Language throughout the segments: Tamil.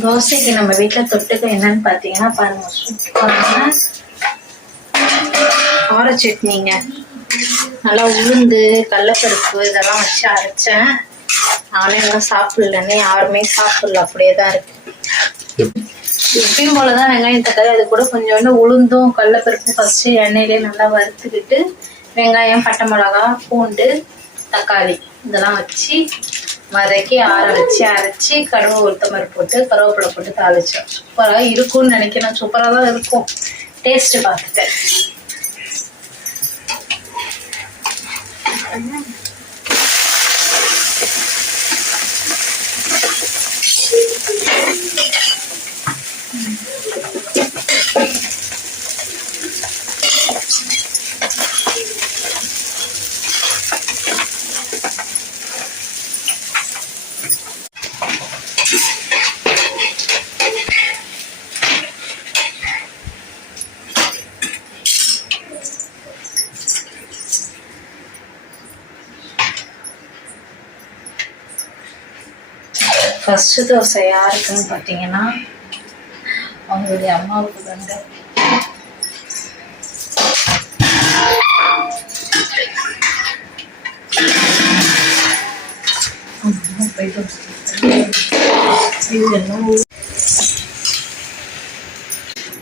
தோசைக்கு நம்ம வீட்டில் தொட்டுக்க என்னன்னு பார்த்தீங்கன்னா பாருங்க சூப்பரான கார சட்னிங்க. நல்லா உளுந்து கடலப்பருப்பு இதெல்லாம் வச்சு அரைச்சேன். நானே இன்னும் சாப்பிடலன்னு யாருமே சாப்பிடல. அப்படியே தான் இருக்கு. எப்பயும் போலதான் வெங்காயம் தக்காளி அது கூட கொஞ்சோண்டு உளுந்தும் கடலப்பருப்பு ஃபர்ஸ்ட் எண்ணெயிலே நல்லா வறுத்துக்கிட்டு வெங்காயம் பட்டை மிளகா பூண்டு தக்காளி இதெல்லாம் வச்சு வதக்கி ஆற வச்சு அரைச்சி கடுகு உளுத்தமரி போட்டு கருவேப்பிலை போட்டு தாளிச்சோம். சூப்பராக இருக்கும்னு நினைக்கிறேன். சூப்பராக தான் இருக்கும். டேஸ்ட் பார்த்துட்டேன் Ayan. ஃபஸ்ட்டு தோசை யாருக்குன்னு பார்த்தீங்கன்னா அவங்களுடைய அம்மாவுக்கு தாங்க.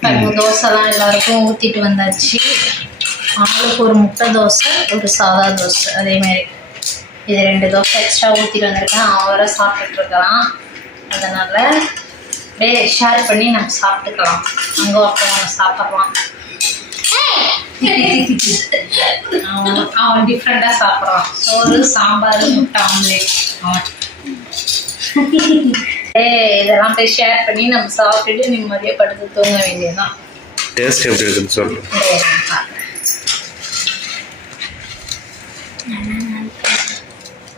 தோசை தோசைலாம் எல்லாருக்கும் ஊற்றிட்டு வந்தாச்சு. ஆளுக்கு ஒரு முட்டை தோசை ஒரு சாதா தோசை அதே மாதிரி. இது ரெண்டு தோசை எக்ஸ்ட்ரா ஊற்றிட்டு வந்திருக்கேன். அவரை சாப்பிட்டுட்டு இருக்கலாம் அதனால் அப்படியே ஷேர் பண்ணி நம்ம சாப்பிட்டுக்கலாம். அங்கே ஒருத்தவங்க சாப்பிட்லாம். அவன் டிஃப்ரெண்ட்டாக சாப்பிட்றான். சோறு சாம்பார் முட்டை ஆம்லேட் அவன். இதெல்லாம் போய் ஷேர் பண்ணி நம்ம சாப்பிட்டுட்டு நிம்மதியாக படுத்து தூங்க வேண்டியதுதான். டேஸ்ட் எப்படி இருக்குன்னு சொல்லு.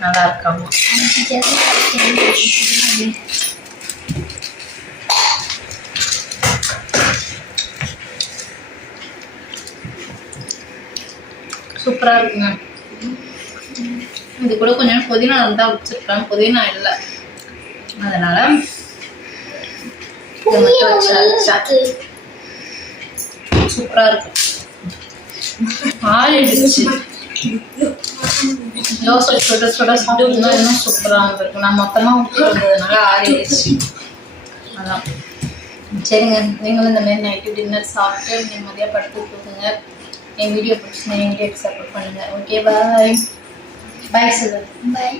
நல்லா இருக்காமா சூப்பரா இருக்குங்க. இது கூட கொஞ்சம் புதினா இருந்தா வச்சிருக்கேன் புதினா இல்லை. அதனால இதை மட்டும் வச்சு அரைச்சேன். தோசை சுட சுட சாப்பிட்டோம்னா இன்னும் சூப்பராக இருந்திருக்கு நான் மொத்தமாக ஊற்றி வந்ததுனால ஆறிடுச்சு அதான் சரிங்க நீங்களும் இந்த மாதிரி நைட்டு டின்னர் சாப்பிட்டு நிம்மதியாக படுத்து கொடுங்க என் வீடியோ பிடிச்சிருந்தா என் வீடியோக்கு சப்போர்ட் பண்ணுங்கள் okay bye bye sir bye